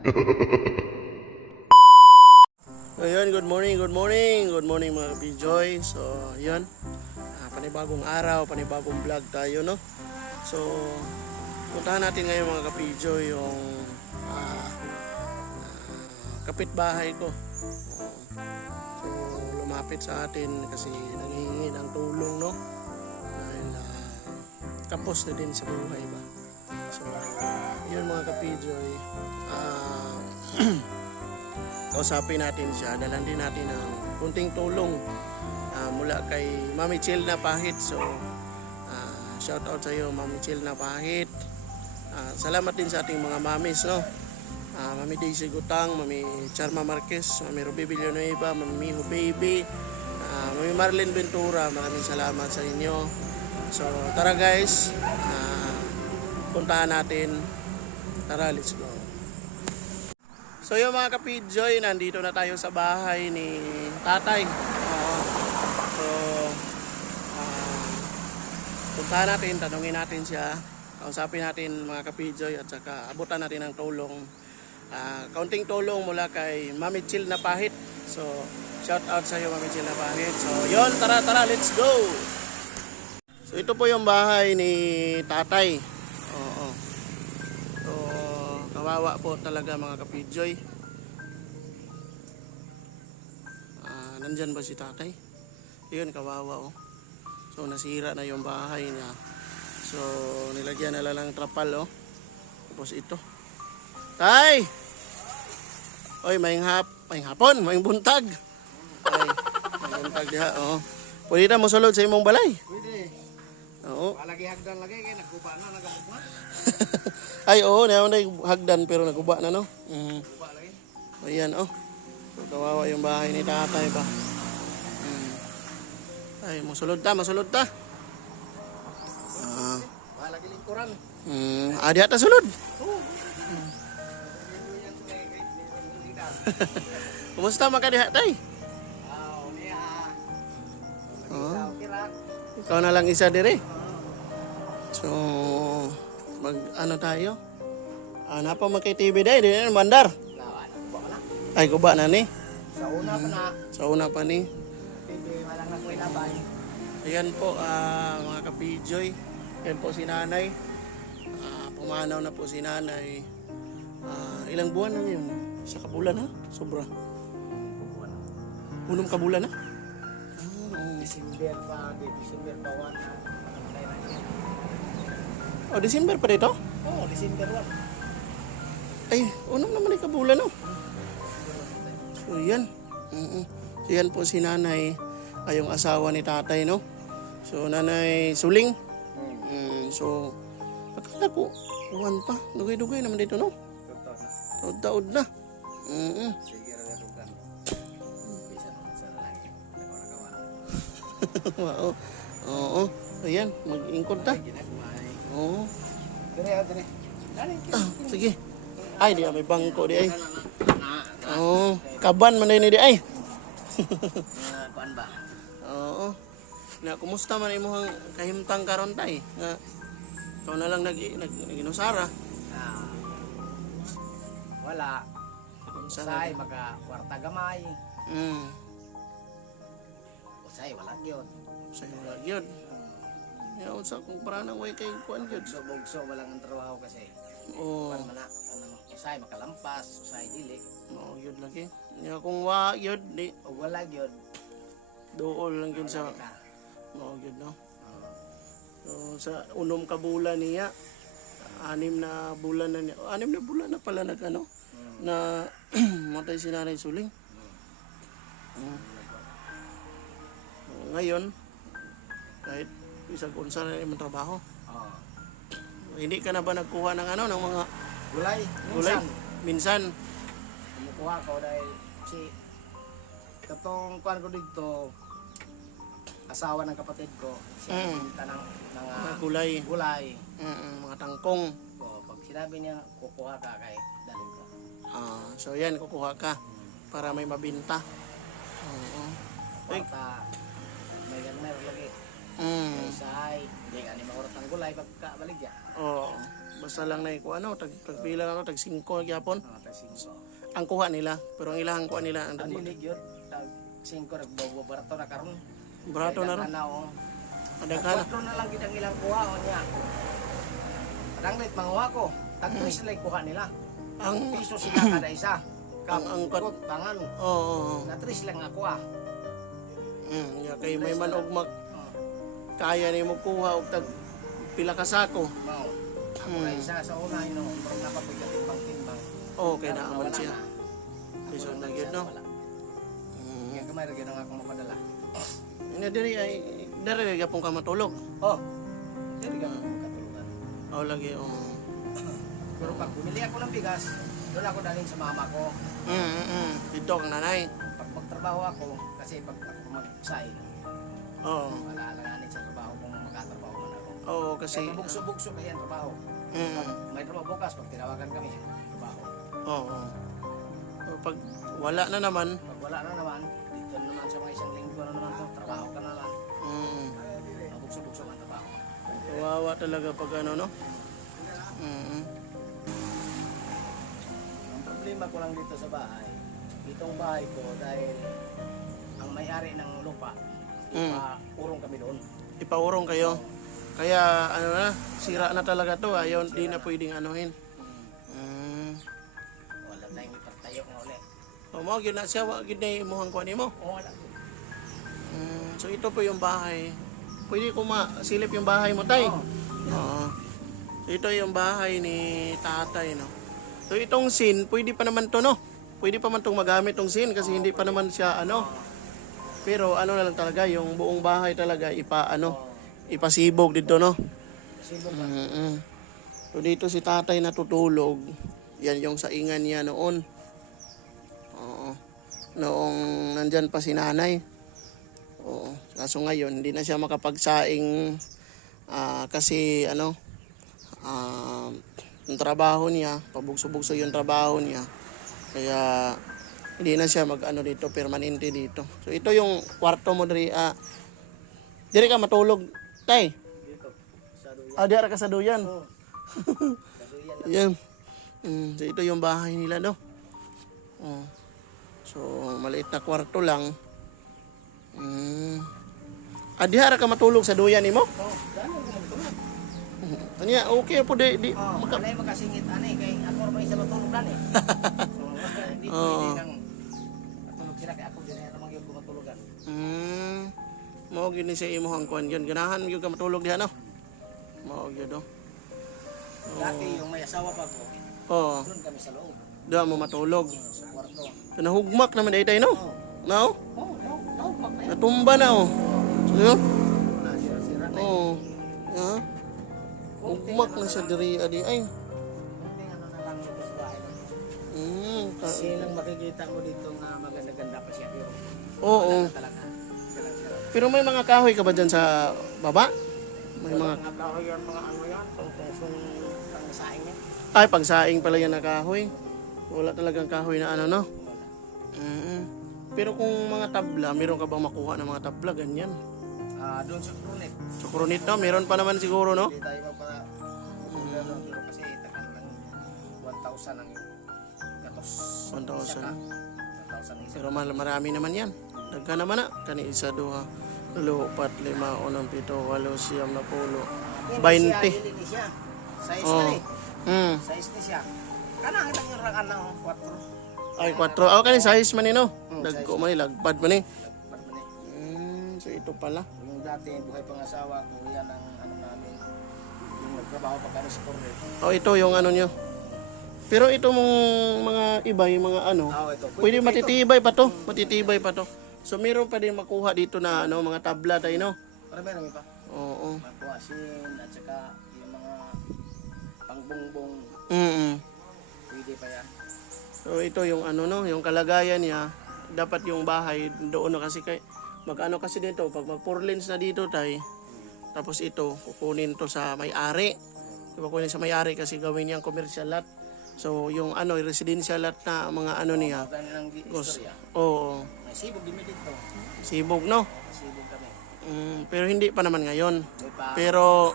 So yun, good morning, good morning. Good morning mga P-Joy. So yun, panibagong araw, panibagong vlog tayo, no? So puntahan natin ngayon mga Ka-P-Joy yung kapitbahay ko. So lumapit sa atin kasi nanghihingi ng tulong, no? Dahil kapos na din sa buhay ba. So yun mga Ka-P-Joy, kausapin natin siya, dalan din natin ng kunting tulong mula kay Mami Chill na Pahit. So shout out sa iyo Mami Chill na Pahit. Salamat din sa ating mga mamis, no? Mami Daisy Gutang, Mami Charma Marquez, Mami Ruby Villanueva, Mami Miho Baby, Mami Marlene Ventura, maraming salamat sa inyo. So tara guys, puntahan natin. Tara, let's go. So yung mga Ka-P-Joy, nandito na tayo sa bahay ni tatay. So puntahan natin, tanungin natin siya, kausapin natin mga Ka-P-Joy, at saka abutan natin ng tulong, kaunting tulong mula kay Mami Chill na Pahit. So shout out sa iyo Mami Chill na Pahit. So yun, tara let's go. So ito po yung bahay ni tatay. Kawawa po talaga mga Ka-P-Joy. Nandyan ba si tatay? Yun, kawawa oh. So nasira na yung bahay niya. So nilagyan na lang ng trapal oh. Tapos ito. Tay! Oy, may hapon, may buntag. Ay, may buntag diha oh. Pwede na mo sulod sa imong balay? Pwede. Oo. Palagi hagdan lagi kay nagkuba na nagkuba. Ay oo, naman na hagdan pero naguba na no. Kuba lagi. Ayan oh. So, kawawa yung bahay ni tatay ba. Ay, masulod ta. Palagi lingkuran. Adi ata sulod. Kumusta makadiha tay? Niya. Oh. Kira. Ikaw na lang isa dire. So, mag ano tayo? Napa makay TV day, di na mandar. Lawan. Kuba na. Ay, kuba na ni. Sa una pa na. Sa una pa ni. Pwede malang na kuy labay. Ayan po, mga Ka-P-Joy. Ayan po si nanay. Pumanaw na po si nanay. Ilang buwan na yun? Sa kabulan ha? Sobra. Unong kabulan na? December pa 1 na. December pa dito? Oh, December 1. Ay, unong naman ay kabulan no? So yan. So yan po si nanay, ay yung asawa ni tatay no? So nanay Suling. So akala ko buwan pa. Dugay-dugay naman dito no? Taod-taod na. Sige ra rugan. Bisa naman sa lagi. Nagawakawan. Wow. Oo. Ayan, mag-ingkod ta. Oo. Dire. Dali. Sige. Ay, di may bangko di ay. Oo. Kaban man din di ay. Kuan ba? Oo. Na kumusta man imong kahimtang karon tay? Nga ikaw na lang nag-inusara. Wala. Usay maka kwarta gamay. Usay wala gyud. Say wala gyud. Ya unsa kung para nang way kay kuan gyud. Bugso walang ang trabaho kasi. Oo. Kuan man na usay makalampas, usay dili. Mao gyud lagi. Ya kung wa gyud di O wala gyud. duol lang gyud sa mao gyud no. So sa unom ka bulan niya, 6 na bulan na niya. 6 na bulan na pala nagano na matay si Nanay Suling. Ngayon kahit isang unsa na imong trabaho, hindi ka na ba nagkuha ng ano ng mga Gulay. gulay? Minsan. Kumukuha ko dahil si katong kuan ko dito asawa ng kapatid ko siya pinta ng Mga gulay. gulay. Mga tangkong. So, pag sinabi niya kukuha ka kay dalhin ko. So yan, kukuha ka para may mabinta. Oo. Ay. Kwarta may ganmer lagi. Mm. Isa ay, hindi nga ni maurot ang gulay pagkabaligya. Oo. Basta lang na ko ano, tagpila ako, tag 5 gyapon. Tag 5. Ang kuha nila, pero ang ilang kuha nila ang Ang dinig yun, tag 5 nagbawa barato na karon. barato na ron. Adaghan. 4 na lang gid ang ilang kuha o niya. Kadanglit manguha ko. Tag 3 sila kuha nila. Ang Piso sila kada isa. ang Kapot, tangan. oo. Na 3 lang ako ah. Ya kay may manog kaya ni mo kuha og tag pila ka sako. Mao. Ako na isa sa una ino, pero napabigat yung timbang. Okay na aman siya. Lisod na gyud no. Nga gamay ra gyud ang akong mapadala. Ina diri ay diri gyapon ka matulog. Oh. Dili ka makatulugan. Aw lagi oh. Pero pag bumili ako ng bigas, doon ako dalhin sa mama ko. Dito ang nanay. Pag magtrabaho ako, kasi pag ako mag-sign, Oo. wala alanganin sa trabaho kung magkatrabaho man ako. Oo kasi Kaya bugso-bugso kaya ang trabaho. Pag may trabaho bukas, pag tinawagan kami, trabaho. oo. Pag wala na naman, Pag wala na naman, dito na naman sa mga isang linggo na naman to, trabaho ka na lang. Bugso-bugso man trabaho. kawawa talaga pag ano no. Ang problema ko lang dito sa bahay, itong bahay ko dahil ang may-ari ng lupa, urong kami doon. Ipaurong kayo. Kaya ano na, sira na talaga to. Ayaw, di na pwedeng anuhin. Wala na yung ipartayo nga ulit. O mo, gina siya, wag gina imuhang kuha nimo. Wala. So ito po yung bahay. Pwede ko masilip yung bahay mo, tay. Oo. So ito yung bahay ni tatay, no. So itong sin, pwede pa naman to, no. Pwede pa man tong magamit tong sin kasi hindi pa naman siya ano. Pero ano na lang talaga, yung buong bahay talaga ipasibog dito, no. Sibog na. So dito si tatay natutulog. Yan yung saingan niya noon. Oo. Noong nandyan pa si nanay. Oo. Kaso ngayon, hindi na siya makapagsaing kasi yung trabaho niya, pabugso-bugso yung trabaho niya. Kaya hindi na siya dito, permanente dito. So ito yung kwarto mo diri. Diri ka matulog, tay. Dito. Sa duyan. Diri ka sa duyan. Sa duyan lang. Yan. So ito yung bahay nila, no. So maliit na kwarto lang. Dihara ka matulog sa duyan nimo? Dami ko magtulog. Anya, okay po di Malay makasingit ani kay ako ra may isa matulog ani. So hindi pwede kang matulog sila kay ako din naman yung matulugan. Mao gyud ni sa imong kuan gyud. Ganahan gyud ka matulog diha, no. Mao gyud do. Dati yung may asawa pa ko, Oo. doon kami sa loob, Diha mo matulog. sa kwarto. Nahugmak naman daytay, no. No? Naugmak na yan. Natumba na oh. So, yun? Sira-sira na. Oo. Ugmak na sa diri adi ay. Kunting ano na lang ito sa bahay na to. Ka- Silang makikita mo dito nga maganda-ganda pa siya pero Oo. talaga. Sira-sira. Pero may mga kahoy ka ba dyan sa baba? May mga Mga kahoy yan, mga ano yan, pang-pusong pang-saing yan. ay pagsaing pala yan na kahoy. Wala talagang kahoy na ano, no. Wala. Pero kung mga tabla, meron ka bang makuha ng mga tabla ganyan? Doon sa Krunet. Sa Coronit, no? Meron pa naman siguro, no? Hindi tayo magpara pero kasi takan lang 1,000 ang gatos. 1,000. 1,000 ang isa. Pero marami naman yan. Dagka naman na. Kani isa, duha, 2, 4, 5, 6, 7, 8, 9, 10. 20. Hindi siya. Size Oh. na eh. Size ni siya. Kanang itang yung rakan ng 4. Ay, 4. Oh, kani size man no? Size. Dagko man, lagpad man eh. Lagpad man eh. So ito pala. Yung dati, buhay pangasawa ko, yan ang ano namin. Yung nagtrabaho pa kami sa Krunet. Oh, ito yung ano nyo. Pero ito mong mga iba, yung mga ano, Ito. pwede matitibay pa to. Matitibay pa to. So meron pa din makuha dito na ano, mga tabla tayo, no? Marami pa. Oo. Mga kuwasin at saka yung mga pangbongbong. Pwede pa yan. So ito yung ano, no, yung kalagayan niya. Dapat yung bahay doon na kasi mag-ano kasi dito, pag mag 4 lanes na dito tay. Tapos ito, kukunin to sa may-ari. Kukunin sa may-ari kasi gawin niyang commercial lot. So yung ano, residential lot na mga ano niya. Ganun ang istorya. Oo. May sibog din dito. Sibog, no? May sibog kami. Pero hindi pa naman ngayon. Di pa. Pero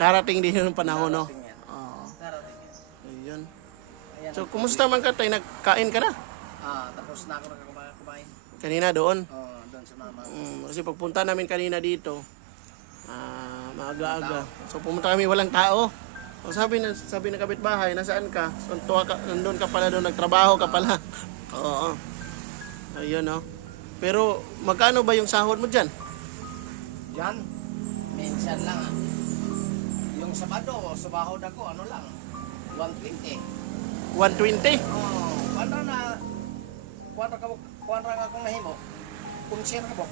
darating din yung panahon, no? Darating yan. Oo. Darating yan. Ayun. Ayan. So, kumusta man ka, tay? Nagkain ka na? Tapos na ako kumain. Kanina doon? Doon sa mama. Kasi pagpunta namin kanina dito, maaga-aga. So, pumunta kami, walang tao. O sabi ng kapitbahay, nasaan ka? So, nandun ka pala doon, nagtrabaho ka pala. Oo. Ayun, no? Pero, magkano ba yung sahod mo dyan? Yan. Minsan lang Yung Sabado, sumahod ako, ano lang, 120. 120? Wala na, kuwan ra akong nahimo. Punser ka po.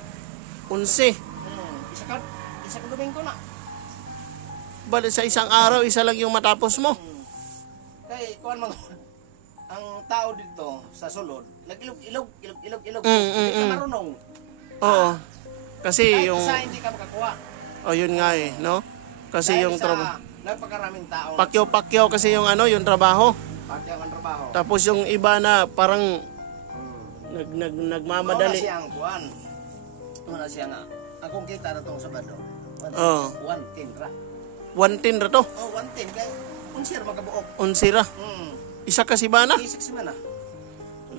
11. Isa ka Domingo na. Bali sa isang araw, isa lang yung matapos mo. Kay, kuwan mga, ang tao dito sa sulod, nag-ilog. Hindi ka marunong. Oo. Kasi Kahit yung... isa hindi ka makakuha. Oh, yun nga eh, no? Kasi Dahil yung sa trabaho... Nagpakaraming tao. Pakyaw-pakyaw kasi yung ano, yung trabaho. Pakyaw ang trabaho. Tapos yung iba na parang Wala nagmamadali. siyang kuwan. Wala siyang, akong kita na itong Sabado. Oo. 110 ra. 110 ra to. 110 kay punser magabuok. 11 ra. Isa ka si Bana. Isik si mana.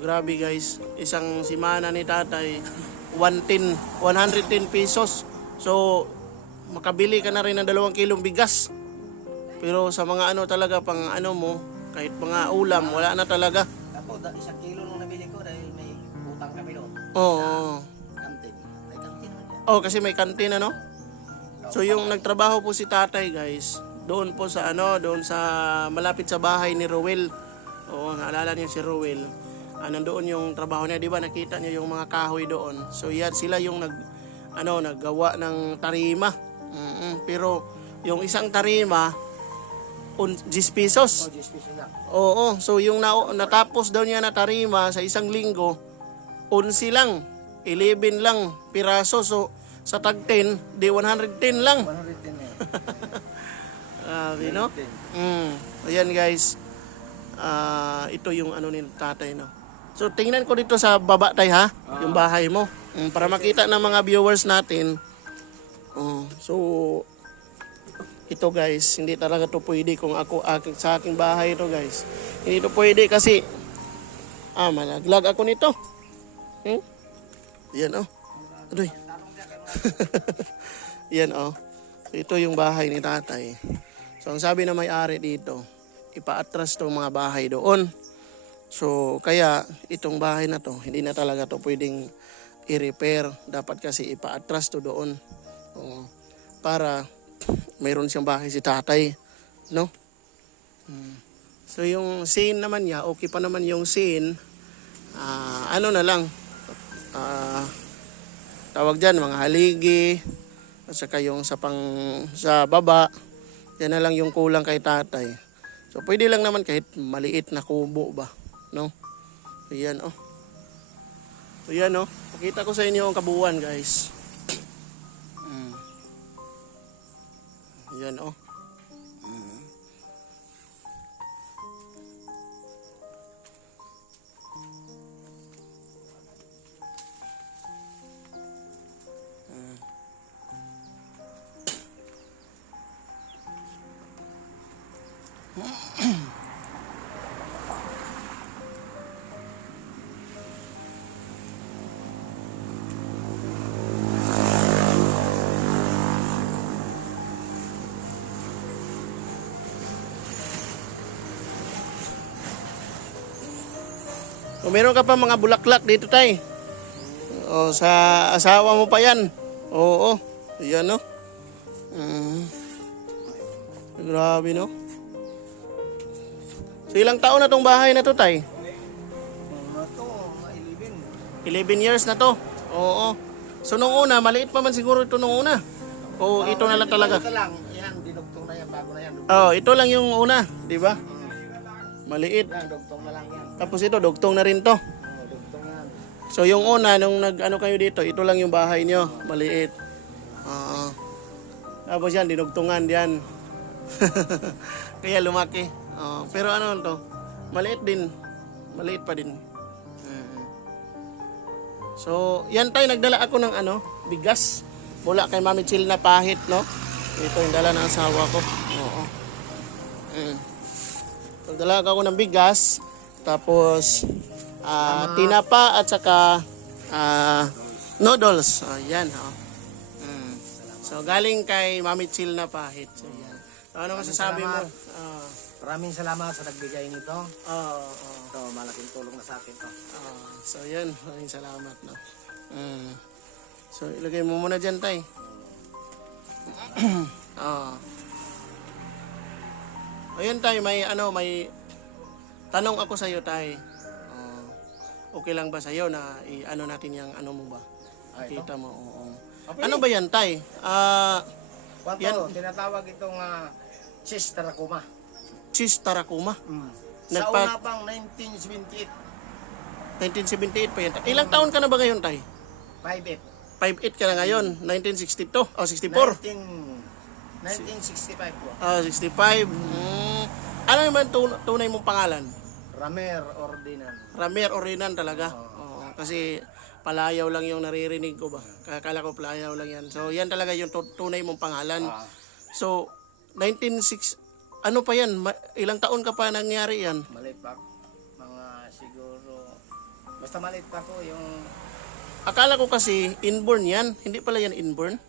Grabe guys, isang simana ni tatay, 110 pesos. So, makabili ka na rin ng 2 kilong bigas. Pero sa mga ano talaga, pang ano mo, kahit mga ulam, wala na talaga. Ako, 1 kilo nung nabili ko dahil may utang kami doon. Oo. Kantin. May kantin man yan. Oh, kasi may kantina, no? So, yung nagtrabaho po si tatay, guys, doon po sa ano, doon sa malapit sa bahay ni Ruel. Oo, naalala niyo si Ruel. Nandoon yung trabaho niya, di ba? Nakita niyo yung mga kahoy doon. So, yan, sila yung naggawa ng tarima. Pero, yung isang tarima, 10 pesos. 10 pesos lang. Oo, so yung natapos daw niya na tarima sa isang linggo, 11 lang, 11 lang piraso. So, sa tag 10, di 110 lang. 110 na yan. No? Ayan guys, ito yung ano ni tatay, no? So, tingnan ko dito sa baba tay ha, yung bahay mo. Para makita ng mga viewers natin. So, ito guys, hindi talaga to pwede kung sa aking bahay ito guys. Hindi to pwede kasi malaglag ako nito. Yan oh. Adoy. Yan oh. So, ito yung bahay ni tatay. So ang sabi na may-ari dito, ipa-atras tong mga bahay doon. So kaya itong bahay na to, hindi na talaga to pwedeng i-repair. Dapat kasi ipa-atras to doon. Para mayroon siyang bahay si tatay, no? So yung scene naman niya, okay pa naman yung scene. Ano na lang, tawag dyan, mga haligi, at saka yung sa baba, yan na lang yung kulang kay tatay. So pwede lang naman kahit maliit na kubo ba, no? So yan oh. So yan oh, pakita ko sa inyo ang kabuuan guys. Yan oh. O, meron ka pa mga bulaklak dito tay. O, sa asawa mo pa yan. Oo. Yan no. Grabe no. So ilang taon na tong bahay na to tay? Ano to, 11 years na to. Oo. So nung una, maliit pa man siguro ito nung una. O ito na lang talaga. Ito lang, yan, dinugtong na yan, bago na yan. Oh, ito lang yung una, di ba? Maliit. Yan, dugtong na lang yan. Tapos ito, dugtong na rin to. Dugtong yan. So yung una, nung nag-ano kayo dito, ito lang yung bahay nyo, maliit. Tapos yan, dinugtungan yan. Kaya lumaki. Pero ano to, maliit din. Maliit pa din. So, yan tayo, nagdala ako ng bigas. mula kay Mami Chill na pahit, no? Ito yung dala ng asawa ko. Oo. Nagdala ako ng bigas, tapos tinapa at saka noodles. Ayan, oh. So galing kay Mami Chill na pahit. So yan. Ano masasabi mo? Maraming salamat sa nagbigay nito. Oo. Ito, malaking tulong na sa akin to. So yan, maraming salamat, no. So ilagay mo muna dyan, tay. Ayun, tay, may tanong ako sa iyo, tay. Okay lang ba sa iyo na i-ano natin yung ano mo ba? Kita mo, oo. Okay. Ano ba yan, tay? Yan. Tinatawag itong cheese taracuma. Cheese taracuma. Sa una pang 1978. 1978 pa yan. Ilang taon ka na ba ngayon, tay? 5'8". 5'8 ka na ngayon. 1962 o 64? 1965 po. 65. Ano naman tunay mong pangalan? Ramer Ordinan. Ramer Orinan talaga. Oo, kasi palayaw lang yung naririnig ko ba. Akala ko palayaw lang yan. So yan talaga yung tunay mong pangalan. So 1960 ano pa yan? Ilang taon ka pa nangyari yan? Maliit pa. Mga siguro basta maliit pa ko yung Akala ko kasi inborn yan. Hindi pala yan inborn.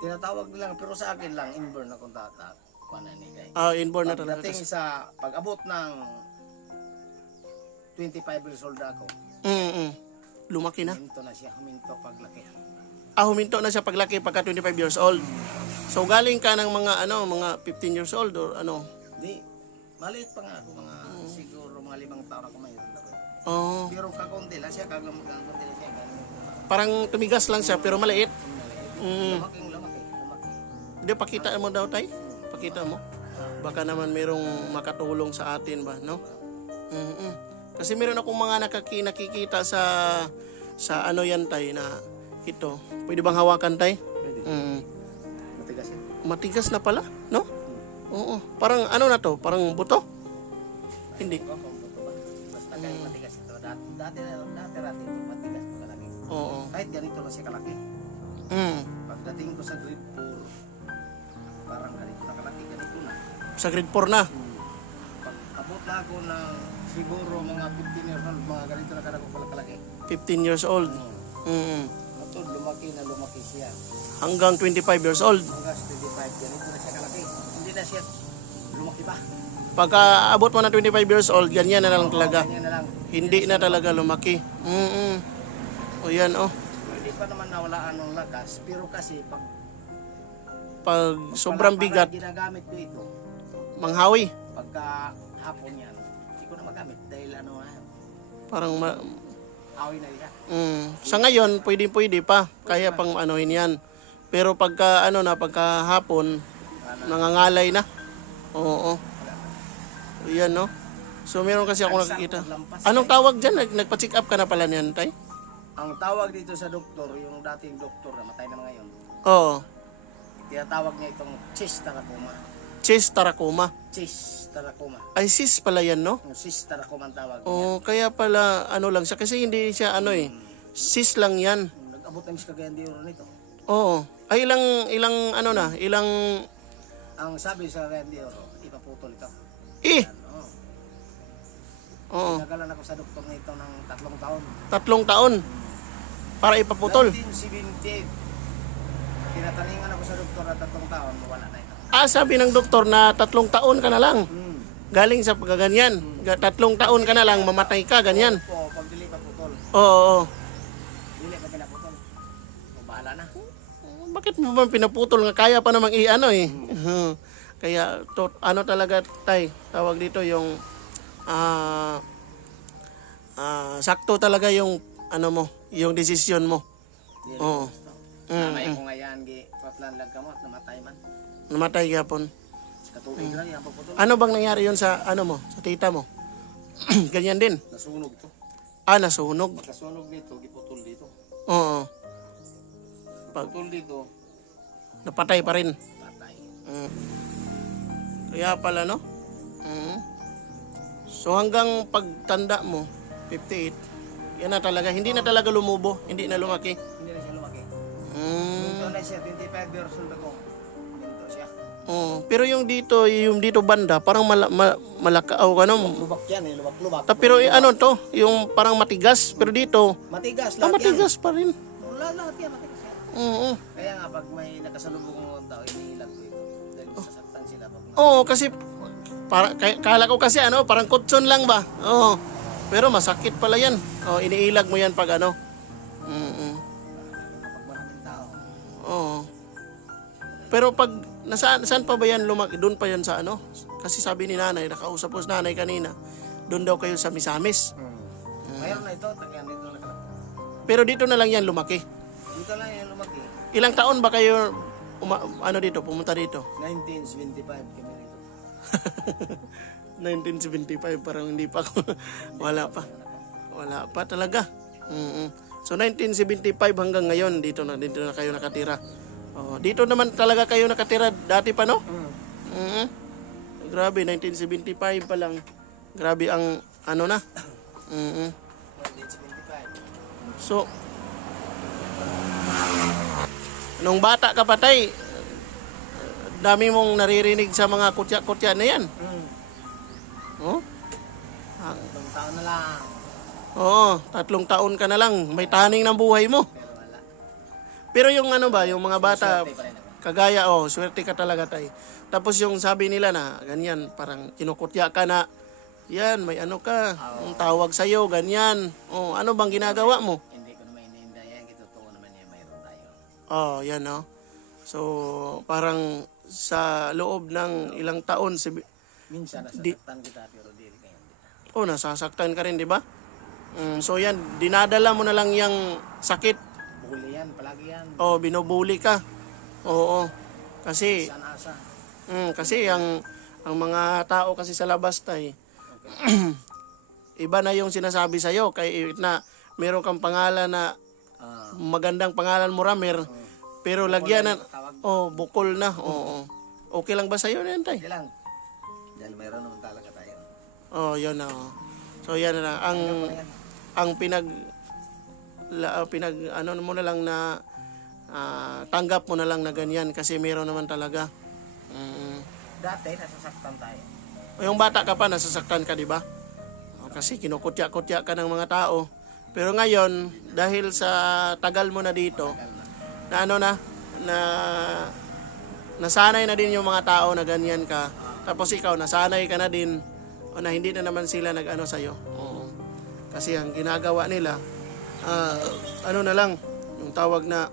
tinatawag lang pero sa akin lang inborn na kung tata. Pananigay. Inborn na talaga. Pagdating sa pag-abot ng 25 years old ako. Lumaki na. Huminto na siya. Huminto paglaki. Huminto na siya paglaki pagka 25 years old. So galing ka ng mga mga 15 years old or ano? Di, maliit pa nga ako. Siguro mga 5 taon ako ngayon. Oh, Pero kakunti lang siya. Kakunti lang siya. Ganun. parang tumigas lang siya pero maliit. Lumaki. Hindi, pakita mo daw, tay. Pakita mo. Baka naman merong makatulong sa atin ba, no? Kasi meron akong mga nakikita sa ano yan, tay, na ito. Pwede bang hawakan, tay? Pwede. Matigas yan. Matigas na pala, no? Oo. Parang ano na to? Parang buto? Hindi. Basta kahit matigas ito. Dati ito matigas ito kalaki. Oo. Kahit ganito lang siya kalaki. Pagdating ko sa grade 4, parang ganito na kalaki. Ganito na. Sa grade 4 na. Pag-abot na ako ng siguro mga 15 years old, mga ganito na kalaki. 15 years old. Matod, lumaki siya. Hanggang 25 years old. Hanggang 25, ganito na siya kalaki. Hindi na siya lumaki pa. Pagka abot mo na 25 years old, ganyan na lang talaga. Ganyan na lang. Hindi na talaga lumaki. O yan, oh. Hindi pa naman nawalaan ng lakas, pero kasi Pag sobrang bigat, ginagamit ko ito, manghawi. pagka hapon yan, hindi ko na magamit dahil Parang hawi na siya. sa ngayon, pwede pa. Kaya pang anuhin yan. Pero pagka pagka hapon, nangangalay na. Oo. Yan, no? So, meron kasi ako nakikita. Anong tawag dyan? Nagpa-check up ka na pala niyan, tay? Ang tawag dito sa doktor, yung dating doktor na matay na ngayon, Oo. tinatawag niya itong cheese taracuma. Cheese taracuma. Cheese taracuma. Ay, cis pala yan, no? Yung cheese taracuma ang tawag niya. Oo, kaya pala lang siya. Kasi hindi siya cis lang yan. Nag-abot na mis kagayan di oras nito. Oo. Ay, ilang Ang sabi sa kagayan di oras, ipaputol ito. Oo. Nagalan ako sa doktor nito ng 3 taon. 3 taon. Para ipaputol. 1978. Tinataningan ako sa doktor na 3 taon, wala na ito. Sabi ng doktor na 3 taon ka na lang. Galing sa pagkaganyan. 3 taon ka na lang, mamatay ka, ganyan. Oo, pag dili pa putol. Oo. Dili pa pinaputol. Bahala na. Bakit mo ba pinaputol nga kaya pa namang Kaya talaga, tay, tawag dito yung sakto talaga yung yung desisyon mo. Oo. Nanay ko nga yan, patlan lang kamot, namatay man. Namatay gapon. Katubig lang yan, pagputol. Ano bang nangyari yun sa sa tita mo? Ganyan din. Nasunog to. Nasunog. Pagkasunog nito, giputol dito. Oo. Putol dito, Napatay pa rin. patay. Kaya pala, no? So hanggang pagtanda mo, 58, yan na talaga. Hindi na talaga lumubo. Hindi na lumaki. Hindi na siya lumaki. Mm. Dito na siya, 25 years old ako. Ganito siya. Oh, pero yung dito banda, parang malakaaw ano. Lubak yan eh, lubak-lubak. Pero ano to, yung parang matigas, pero dito, Matigas lahat yan. matigas pa rin. Lahat yan, matigas yan. Oo. Kaya nga, pag may nakasalubong ng tao, iniilag ko ito. Dahil sasaktan sila. Pag Oo, kasi kala ko kasi ano, parang kutson lang ba? Oo. Pero masakit pala yan. Oh, iniilag mo yan pag ano. pag maraming tao. Oo. Pero pag saan pa ba yan lumaki? Doon pa yan sa ano? Kasi sabi ni nanay, nakausap ko si nanay kanina, doon daw kayo sa Misamis. Mayroon na ito, tagayan dito nakalap. Pero dito na lang yan lumaki. Dito lang yan lumaki. Ilang taon ba kayo ano dito, pumunta dito? 1975 kami rito. 1975, parang hindi pa ako. Wala pa talaga. So 1975 hanggang ngayon dito na kayo nakatira. Oh, dito naman talaga kayo nakatira dati pa, no? Grabe, 1975 pa lang. Grabe ang ano na. 1975. So nung bata ka pa, tay, dami mong naririnig sa mga kutya-kutya na yan. Oh? Itong taon na lang. Oo, 3 taon ka na lang. May taning ng buhay mo. Pero wala. Pero yung ano ba, yung mga bata, Swerte pa rin ako. kagaya, swerte ka talaga, tay. Tapos yung sabi nila na, ganyan, parang kinukutya ka na, yan, may ano ka, ang tawag sa'yo, ganyan. Oh, ano bang ginagawa mo? Hindi ko naman iniindayan. Totoo naman yan, mayroon tayo. Oh, yan, no? So, parang sa loob ng ilang taon, Minsan nasasaktan kita pero di rin kayo. nasasaktan ka rin, di ba? So yan, dinadala mo na lang yung sakit. Buli yan, palagi yan. Binubuli ka. Oo. Kasi Asa. kasi ang mga tao kasi sa labas, tay, iba na yung sinasabi sa iyo kay na meron kang pangalan na magandang pangalan mo, Ramer, pero lagyan na bukol na. Oo. Okay lang ba sa iyo yan, tay? Hindi lang. Dahil mayroon naman talaga tayo. Yun na. So yan na ang pinag ano mo na lang na tanggap mo na lang na ganyan kasi meron naman talaga. Dati nasasaktan tayo. Yung bata ka pa nasasaktan ka, di ba? Kasi kinukutya-kutya ka ng mga tao. Pero ngayon, dahil sa tagal mo na dito, na ano na nasanay na din yung mga tao na ganyan ka. Tapos ikaw, nasanay ka na din na hindi na naman sila nag-ano sa'yo. Oo. Kasi ang ginagawa nila, ano na lang, yung tawag na,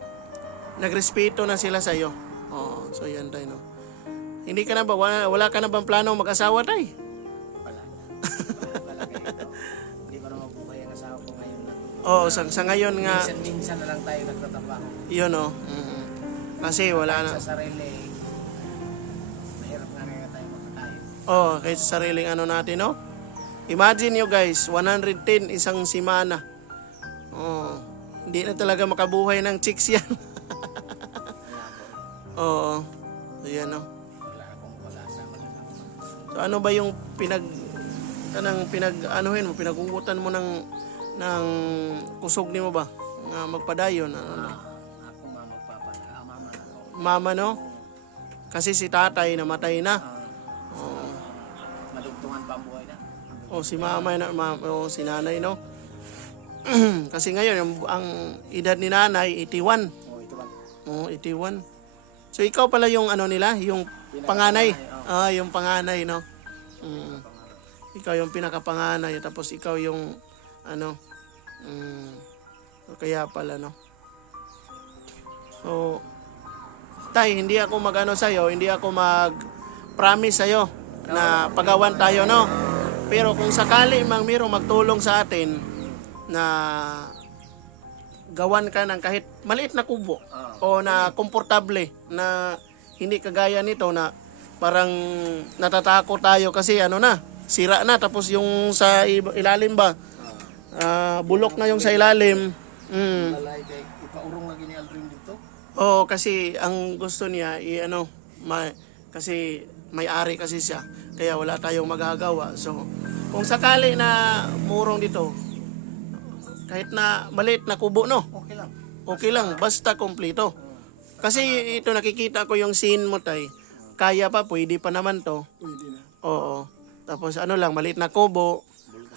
nagrespeto na sila sa'yo. Oo. So yan tayo, no? Hindi ka na ba, wala ka na bang plano mag-asawa, tay? Wala. Wala kayo ito. Hindi ko na mabuhay ang asawa ko ngayon na. Oo, sa ngayon nga, Minsan na lang tayo nagtatrabaho. yun, no? Kasi wala na. Sa sarili, mahirap nga nga tayo makakain. Kahit sa sariling ano natin, no? Imagine nyo, guys, 110 isang simana. Hindi na talaga makabuhay ng chicks yan. Ayan, no? Wala akong pag-asa mag-asawa. So ano ba yung pinag-anuhin mo, pinag-ugutan mo ng kusog ni mo ba? Nga magpadayon, ano na? Ako magpapa na. Mama na ako. Mama, no? Kasi si tatay namatay na. Madugtungan pa ang buhay na. Si mama na, si nanay, no? Kasi ngayon, ang edad ni nanay, 81. Ito ba? 81. So ikaw pala yung ano nila, yung panganay. Yung panganay, no? Ikaw yung pinakapanganay, tapos ikaw yung ano, so kaya pala, no? So, tay, hindi ako mag-ano sa'yo, hindi ako mag-promise sa'yo na pagawan tayo, no? Pero kung sakali mang mayroong magtulong sa atin na gawan ka ng kahit maliit na kubo o na komportable na hindi kagaya nito na parang natatakot tayo kasi ano na, sira na, tapos yung sa ilalim ba, bulok na yung sa ilalim. Malay kay ipaurong lagi ni Aldrin dito. Kasi ang gusto niya kasi may-ari kasi siya, kaya wala tayong magagawa. So kung sakali na murong dito, kahit na maliit na kubo, no? Okay lang. Okay lang, basta kompleto. Kasi ito nakikita ko yung scene mo tay. Kaya pa, pwede pa naman to. Pwede na. Oo. Tapos ano lang, maliit na kubo,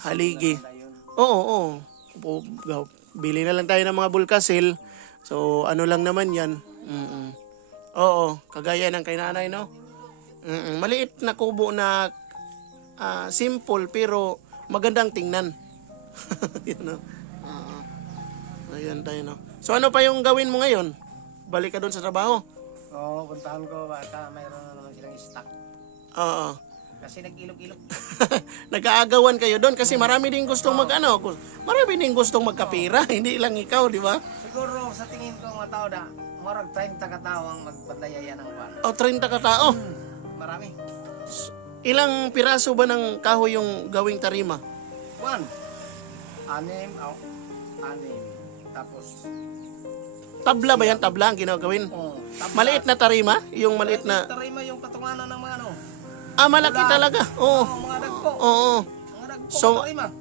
haligi. Ayun. Oo, oo. Bili na lang tayo ng mga bulkasil. So ano lang naman yan. Mm-mm. Oo, kagaya ng kay nanay, no? Mm-mm. Maliit na kubo na simple pero magandang tingnan. Yan, no? Oo. Ayan tayo, no? So ano pa yung gawin mo ngayon? Balik ka doon sa trabaho? Oo, puntahan ko baka mayroon na naman silang stock. Oo. Kasi nag-ilog-ilog. Nag-aagawan kayo doon kasi marami din gustong marami din gustong magkapira, hindi lang ikaw, di ba? Siguro sa tingin ko mga tao na marag 30 katao ang magpadayaya ng buwan. O 30 ka tao. Marami. Ilang piraso ba ng kahoy yung gawing tarima? 1. 6. 6. Tapos Tabla ba yan? Tabla ang ginagawin? Maliit na tarima? Yung maliit na... tarima yung patunganan ng mga ano. malaki talaga. Oo. Mga dagpo. Oo. Mga dagpo So, tarima.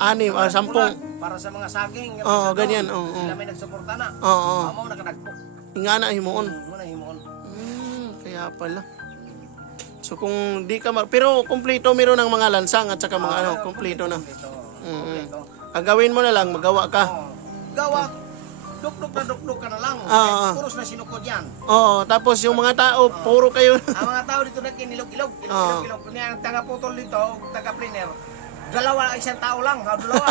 6, 10. Para sa mga saging. Oo, ganyan. Oo. Sila may nagsuporta na. Oo. Amo nakadagpo. Ingana himuon. Muna himuon. Kaya pala. So kung di ka pero kumpleto meron ng mga lansang at saka mga kumpleto na. Kumpleto. Ang gawin mo na lang, magawa ka. Gawa. Duk-duk ka na lang. Puros na sinukod yan. Oo, tapos yung mga tao, puro kayo. Ang mga tao dito nagkinilog-ilog. Ilog-ilog. Kung yan ang taga-putol dito, taga-planer, dalawa, isang tao lang. Dalawa.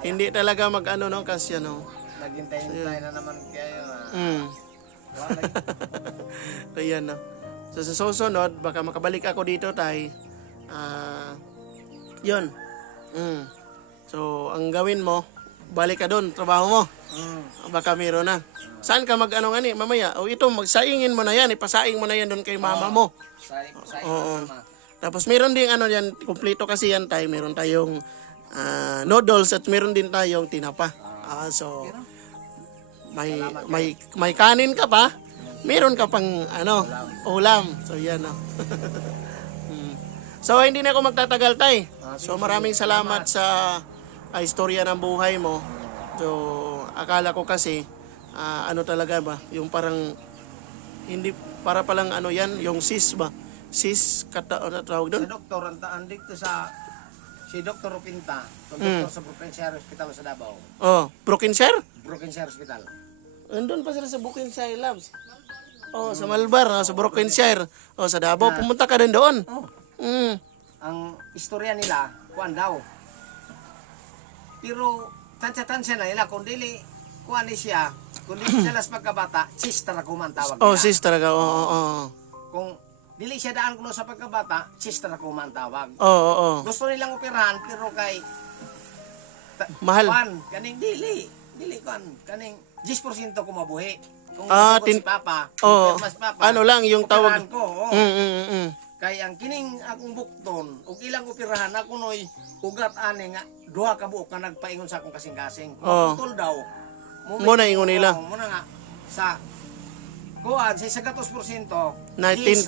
Hindi talaga mag-ano no, kasi ano. Naghintay-hintay na naman kayo. Ayan na. So sa susunod, baka makabalik ako dito tay. Yun. So ang gawin mo, balik ka doon, trabaho mo. Baka meron na. Saan ka mag-ano nga ni, mamaya? O ito, magsaingin mo na yan, ipasaing mo na yan doon kay mama mo. Oo. Tapos meron din ano yan, kumpleto kasi yan tayo. Meron tayong noodles at meron din tayong tinapa. So may kanin ka pa, meron ka pang ulam. So yan no. So hindi na ako magtatagal tay. So maraming salamat sa istorya ng buhay mo. So akala ko kasi ano talaga ba, yung parang hindi para palang ano yan, yung sis ba? Sis ano tawag doon? Si doktor andito sa si Dr. Rupinta, doktor sa Provincial Hospital sa Davao. Oh, Broken Share? Provincial Hospital. Andun pa sila sa Broken Shire Labs. Oh, sa Malbar, sa Broken Shire. Oh, sa Davao, pumunta ka din doon. Ang istorya nila, kuan daw. Pero tansya-tansya na nila kung dili kuan ni siya, kung dili dalas pagkabata, sis tarakuman tawag nila. Oh, sis talaga. Oo. Kung dili siya daan kuno sa pagkabata, sis tarakuman tawag. Oo. Gusto nilang operahan pero kay Mahal. kuan kaning dili kuan kaning 10% ko mabuhi. Kung si Papa, mas Papa. Ano lang yung tawag. Operahan ko. Kay ang kining akong bukton, ug ilang operahan ako noy ugat ani nga duha ka buok ka nagpaingon sa akong kasing-kasing. Putol daw. Mo na ingon nila. Muna nga sa kuan sa 100% 10%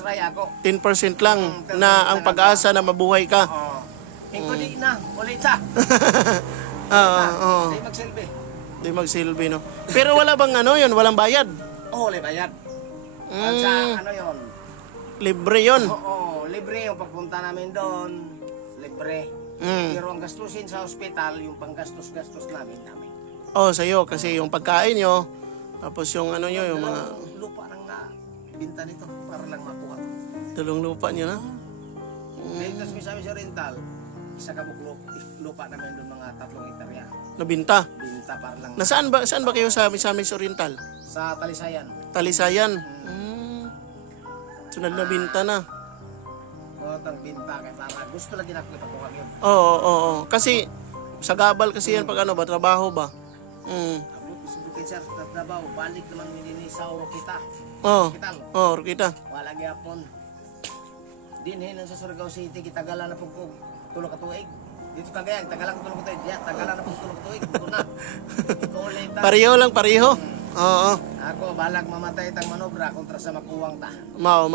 ray ako. 10% lang na ang pag-asa na mabuhay ka. Ingko di na, ulit sa. Di magsilbi. Di magsilbi no. Pero wala bang ano yun, walang bayad? Wala bayad. Sa ano yon? Libre yun. Oo, libre yung pagpunta namin doon. Libre. Pero ang gastusin sa ospital, yung panggastos-gastos namin. Oh, sa'yo kasi yung pagkain nyo, tapos yung ano nyo, yung mga... lupa nang nabinta nito para lang makuha. Tulong lupa nyo na? Dito sa Misamis Oriental, isa ka lupa namin doon mga 3 hektarya. Nabinta? Binta para lang. Saan ba kayo sa Misamis Oriental? Sa Talisayan. Talisayan? So nabinta na? Tang binta kay para gusto lagi na ko itakuha yun. Oo. Kasi sa gabal kasi yan pag ano ba, trabaho ba? Ako subukin siya sa trabaho, balik naman din sa Rokita. Rokita. Wala gyapon. Dinhin sa Surigao City kitagalan na pug tulo ka tuig. Dito Cagayan, tagalan ko tulo ka tuig. Tagalan na pug tulo ka tuig. Pareho lang, pareho. Oo. Ako balag mamatay tang manobra kontra sa makuwang ta. Mao.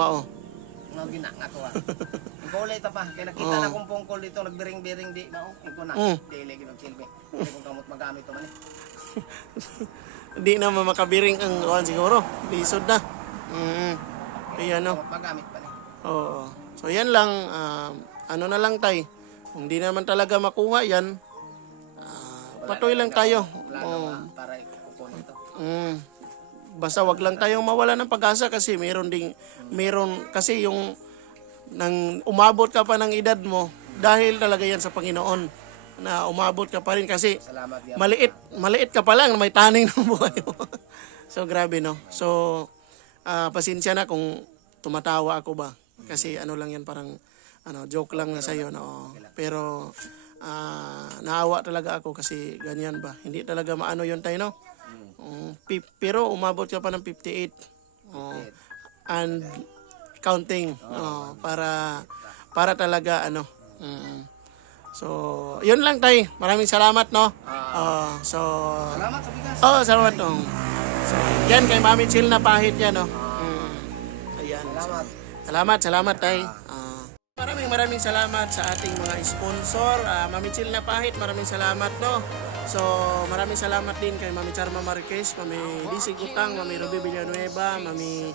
Nga ginak ako. Ikaw ulit pa kay nakita na kong pungkol dito nagbiring-biring di mao. Iko na dili gyud silbi. Kung kamot magamit to man. Hindi na makabiring ang kuan siguro. Lisod na. Kaya no. Magamit pa rin. Oo. So yan lang, ano na lang tay. Kung di naman talaga makuha yan, patuloy lang tayo. Oo. Para ikukunin ito. Basta wag lang tayong mawala ng pag-asa kasi meron kasi yung nang umabot ka pa ng edad mo dahil talaga yan sa Panginoon na umabot ka pa rin kasi Salamat yan. maliit ka pa lang may taning ng buhay mo. So grabe no. So pasensya na kung tumatawa ako ba kasi ano lang yan parang joke lang na sa iyo no. Pero naawa talaga ako kasi ganyan ba. Hindi talaga maano yon tayo no. Pero umabot ka pa ng 58. And counting para talaga So, yun lang tay. Maraming salamat no. So Salamat sa bigas. salamat no. So, yan kay Mami Chill na pahit yan no. Ayan. Salamat. Salamat tay. Maraming salamat sa ating mga sponsor. Mami Chill na pahit, maraming salamat no. So, maraming salamat din kay Mami Charma Marquez, Mami DC Gutang, Mami Ruby Villanueva, Mami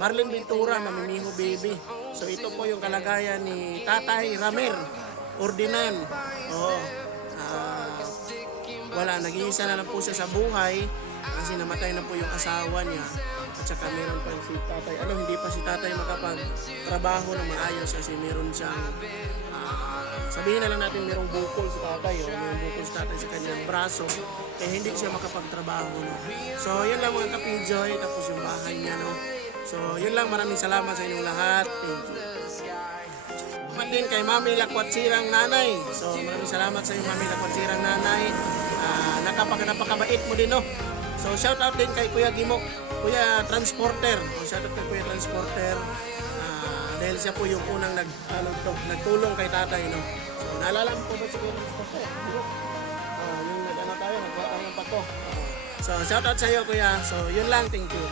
Marlene Ventura, Mami Miho Baby. So, ito po yung kalagayan ni Tatay Ramer Ordinan. Wala, nag-iisa na lang po siya sa buhay kasi namatay na po yung asawa niya. At saka meron pa si tatay, hindi pa si tatay makapagtrabaho na maayos kasi meron siyang, sabihin na lang natin merong bukol si tatay, merong bukol si tatay sa kanyang braso, eh hindi siya makapagtrabaho. No? So yun lang mga kapinjoy, tapos yung bahay niya. No? So yun lang, maraming salamat sa inyong lahat. Thank you. Salamat din kay Mami Lakwatsirang Nanay. So maraming salamat sa iyo Mami Lakwatsirang Nanay. Napakabait mo din no. So shout out din kay Kuya Gimo, Kuya Transporter. Shout out kay Kuya Transporter. Dahil siya po yung unang nagtulong kay tatay no. So naalala mo po ba si Kuya Transporter? Yung nagkuha tayo ng pato. So shout out sa iyo Kuya. So yun lang, thank you.